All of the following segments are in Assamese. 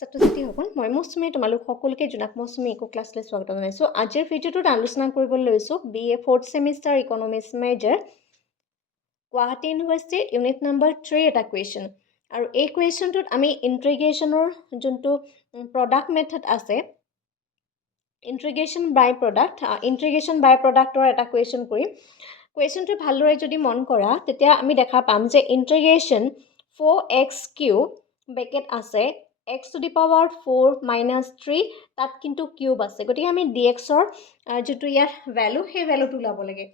ছাত্ৰ-ছাত্ৰীসকল মই মৌচুমী তোমালোক সকলোকে জোনাক মৌচুমী ইকো ক্লাছলৈ স্বাগত জনাইছোঁ। আজিৰ ভিডিঅ'টোত আলোচনা কৰিবলৈ লৈছোঁ BA 4th semester economics major Guwahati ইউনিভাৰ্চিটিৰ ইউনিট নম্বৰ 3 এটা কুৱেশ্যন। আৰু এই কুৱেশ্যনটোত আমি ইণ্টিগ্ৰেশ্যনৰ যোনটো প্ৰডাক্ট মেথড আছে, ইণ্টিগ্ৰেশ্যন বাই প্ৰডাক্টৰ এটা কুৱেশ্যন কৰিম। কুৱেশ্যনটো ভালদৰে যদি মন কৰা তেতিয়া আমি দেখা পাম যে ইণ্টিগ্ৰেশ্যন 4x³ বেকেট আছে x to the power 4 minus 3 তাত কিন্তু কিউব আছে, গতিকে আমি dxৰ যিটো ইয়াত ভ্যালু সেই ভ্যালুটো ওলাব লাগে।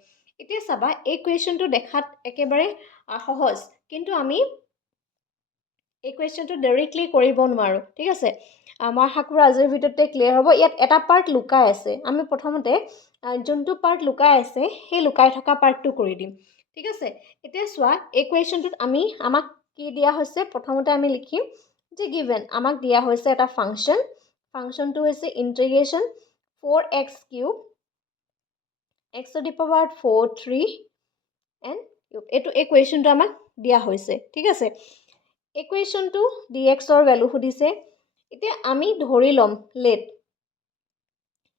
এতিয়া চাবা এই কুৱেশ্যনটো দেখাত একেবাৰে সহজ, কিন্তু আমি এই কুৱেশ্যনটো ডাইৰেক্টলি কৰিব নোৱাৰোঁ। ঠিক আছে, মই আশা কৰোঁ আজিৰ ভিডিঅ'তে ক্লিয়াৰ হ'ব। ইয়াত এটা পাৰ্ট লুকাই আছে, আমি প্ৰথমতে যোনটো পাৰ্ট লুকাই আছে সেই লুকাই থকা পাৰ্টটো কৰি দিম। ঠিক আছে, এতিয়া চোৱা এই কুৱেশ্যনটোত আমাক কি দিয়া হৈছে, প্ৰথমতে আমি লিখিম যে গিভেন আমাক দিয়া হৈছে এটা ফাংচনটো হৈছে integration 4x³ x to the power 4 3 and এই কুৱেশ্যনটো আমাক দিয়া হৈছে। ঠিক আছে, এই কুৱেশ্যনটো dxৰ ভ্যালু সুধিছে। এতিয়া আমি ধৰি ল'ম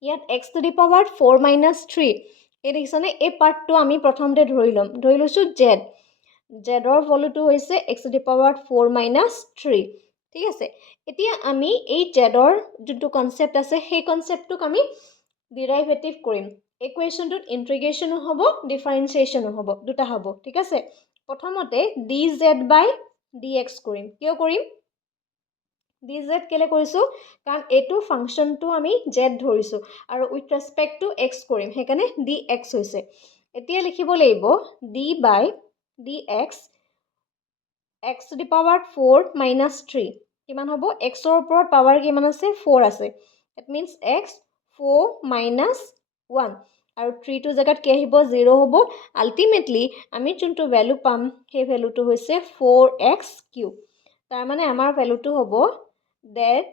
ইয়াত x to the power 4 minus 3 এই দেখিছানে, এই পাৰ্টটো আমি প্ৰথমতে ধৰি লৈছোঁ জেডৰ ভ্যালুটো হৈছে x to the power 4 minus 3। ঠিক আছে, এতিয়া আমি এই জেডৰ যোনটো কনসেপ্ট আছে সেই কনসেপ্টটোক আমি ডিৰাইভেটিভ কৰিম। ইকুৱেশ্যনটোত ইন্টিগ্ৰেশ্যনো হ'ব ডিফাৰেন্সিয়েশ্যনো হ'ব, দুটা হ'ব। ঠিক আছে, প্ৰথমতে dz/dx কৰিম। কিয় কৰিম dz কেলে কৰিছোঁ, কাৰণ এইটো ফাংচনটো আমি z ধৰিছোঁ আৰু উইথ ৰেসপেক্ট টু x কৰিম, সেইকাৰণে dx হৈছে। এতিয়া লিখিব লাগিব d/dx x to the power 4 minus 3 কিমান হ'ব, xৰ ওপৰত পাৱাৰ কিমান আছে 4 আছে, that means x 4 minus 1 আৰু 3টো জেগাত কি আহিব 0 হ'ব। আল্টিমেটলি আমি যোনটো ভ্যালু পাম সেই ভ্যালুটো হৈছে 4x³। তাৰ মানে আমাৰ ভ্যালুটো হ'ব that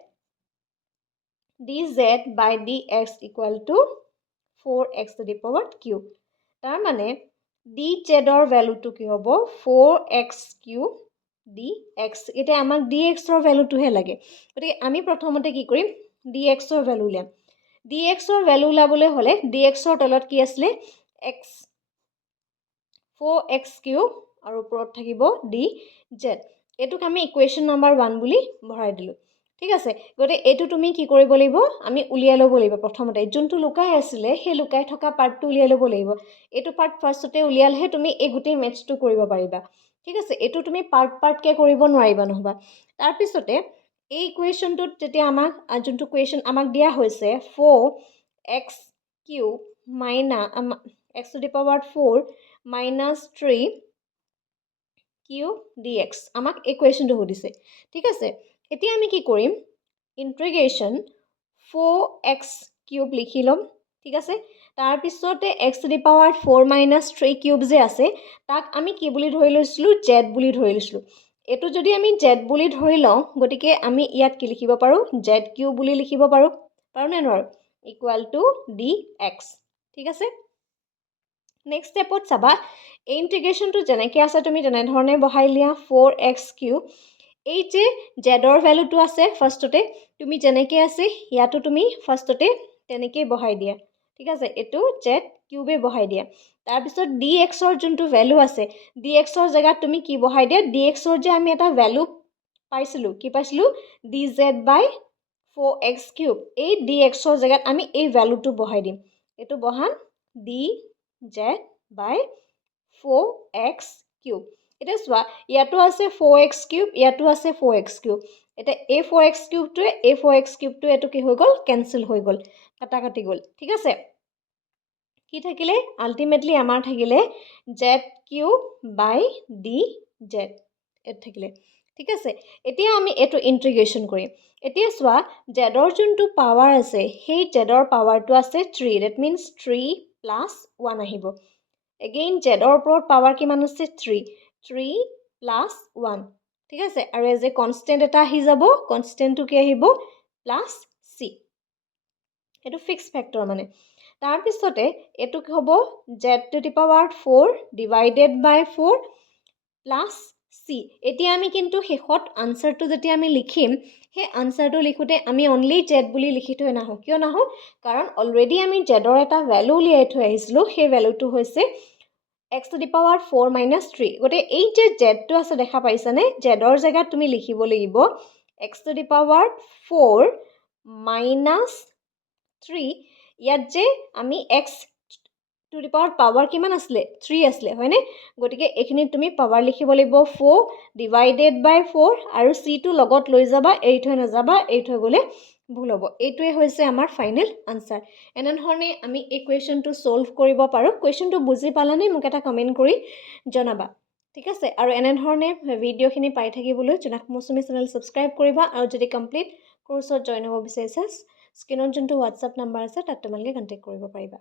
dz/dx equal to 4x to the power 3। তাৰ মানে dz-ৰ ভ্যালুটো কি হ'ব 4x³ dx। এতিয়া আমাক dxৰ ভ্যালুটোহে লাগে, গতিকে আমি প্ৰথমতে কি কৰিম dxৰ ভ্যালু উলিয়াম। dxৰ ভ্যালু উলাবলৈ হ'লে dxৰ তলত কি আছিলে x 4x³ আৰু ওপৰত থাকিব dz। এইটোক আমি ইকুৱেশ্যন নম্বৰ 1 বুলি ভৰাই দিলোঁ। ঠিক আছে, গতিকে এইটো তুমি কি কৰিব লাগিব, আমি উলিয়াই ল'ব লাগিব। প্ৰথমতে যোনটো লুকাই আছিলে সেই লুকাই থকা পাৰ্টটো উলিয়াই ল'ব লাগিব। এইটো পাৰ্ট ফাৰ্ষ্টতে উলিয়ালেহে তুমি এই গোটেই মেথছটো কৰিব পাৰিবা। ঠিক আছে, এইটো তুমি পাৰ্টকে কৰিব নোৱাৰিবা নহবা। তাৰপিছতে এই ইকুৱেশ্যনটোত যেতিয়া আমাক যোনটো কুৱেশ্যন আমাক দিয়া হৈছে 4x³ x to the power 4 minus 3 cube dx আমাক এই কুৱেশ্যনটো সুধিছে। ঠিক আছে, এতিয়া আমি কি কৰিম ইন্টিগ্ৰেশ্যন 4x³ লিখি ল'ম। ঠিক আছে, তাৰপিছতে x to the power 4 minus 3 cube যে আছে তাক আমি কি বুলি ধৰি লৈছিলোঁ z বুলি ধৰি লৈছিলোঁ। এইটো যদি আমি z বুলি ধৰি লওঁ, গতিকে আমি ইয়াত কি লিখিব পাৰোঁ z³ বুলি লিখিব পাৰোঁ নে নোৱাৰোঁ, ইকুৱেল টু dx। ঠিক আছে, নেক্সট ষ্টেপত চাবা এই ইন্টিগ্ৰেশ্যনটো যেনেকৈ আছে তুমি তেনেধৰণে বহাই লিয়া 4x³ এই যে জেডৰ ভ্যালুটো আছে ফাৰ্ষ্টতে তুমি যেনেকৈ আছে ইয়াতো তুমি ফাৰ্ষ্টতে তেনেকৈ বহাই দিয়া। ঠিক আছে, এইটো z³ বহাই দিয়া। তাৰপিছত dxৰ যোনটো ভ্যালু আছে dxৰ জেগাত তুমি কি বহাই দিয়া, dxৰ যে আমি এটা ভ্যালু পাইছিলোঁ কি পাইছিলোঁ dz/4x³, এই dxৰ জেগাত আমি এই ভ্যালুটো বহাই দিম। এইটো বহাম dz/4x³। এতিয়া চোৱা ইয়াতো আছে 4x³, ইয়াতো আছে 4x³। এতিয়া এই 4x³টোৱে এই 4x³ এইটো কি হৈ গ'ল কেনসেল হৈ গ'ল, কাটি গ'ল। ঠিক আছে, কি থাকিলে আল্টিমেটলি আমাৰ থাকিলে z³/dz এইটো থাকিলে। ঠিক আছে, এতিয়া আমি এইটো ইন্টিগ্ৰেশ্যন কৰিম। এতিয়া চোৱা জেডৰ যোনটো পাৱাৰ আছে সেই জেডৰ পাৱাৰটো আছে 3, that means 3 plus 1 আহিব। এগেইন জেডৰ ওপৰত পাৱাৰ কিমান আছে 3 plus 1। ঠিক আছে, আৰু এজ এ কনষ্টেণ্ট এটা আহি যাব, কনষ্টেণ্টটো কি আহিব প্লাছ c, এইটো ফিক্স ফেক্টৰ মানে। তাৰপিছতে এইটো কি হ'ব z to the power 4 divided by 4 plus c। এতিয়া আমি কিন্তু শেষত আনসাৰটো যেতিয়া আমি লিখিম সেই আনচাৰটো লিখোঁতে আমি অনলি জেড বুলি লিখি থৈ নাহোঁ। কিয় নাহোঁ? কাৰণ অলৰেডি আমি জেডৰ এটা ভেলু উলিয়াই থৈ আহিছিলোঁ। সেই ভেলুটো হৈছে x⁴ - 3। গতিকে এই যে জেডটো আছে দেখা পাইছানে? জেডৰ জেগাত তুমি লিখিব লাগিব x⁴ - 3। ইয়াত যে আমি পাৱাৰ কিমান আছিলে? 3 আছিলে, হয়নে? গতিকে এইখিনিত তুমি পাৱাৰ লিখিব লাগিব 4 / 4 আৰু চিটো লগত লৈ যাবা, এৰি থৈ নাযাবা, এৰি থৈ গ'লে ভুল হ'ব। এইটোৱে হৈছে আমাৰ ফাইনেল আনচাৰ। এনেধৰণে আমি এই কুৱেশ্যনটো ছল্ভ কৰিব পাৰোঁ। কুৱেশ্যনটো বুজি পালানে? মোক এটা কমেণ্ট কৰি জনাবা। ঠিক আছে? আৰু এনেধৰণে ভিডিঅ'খিনি পাই থাকিবলৈ জোনাক মৌচুমী চেনেল ছাবস্ক্ৰাইব কৰিবা আৰু যদি কমপ্লিট কোৰ্চত জইন হ'ব বিচাৰিছা স্ক্ৰীনত যোনটো হোৱাটছআপ নাম্বাৰ আছে তাত তোমালোকে কণ্টেক্ট কৰিব পাৰিবা।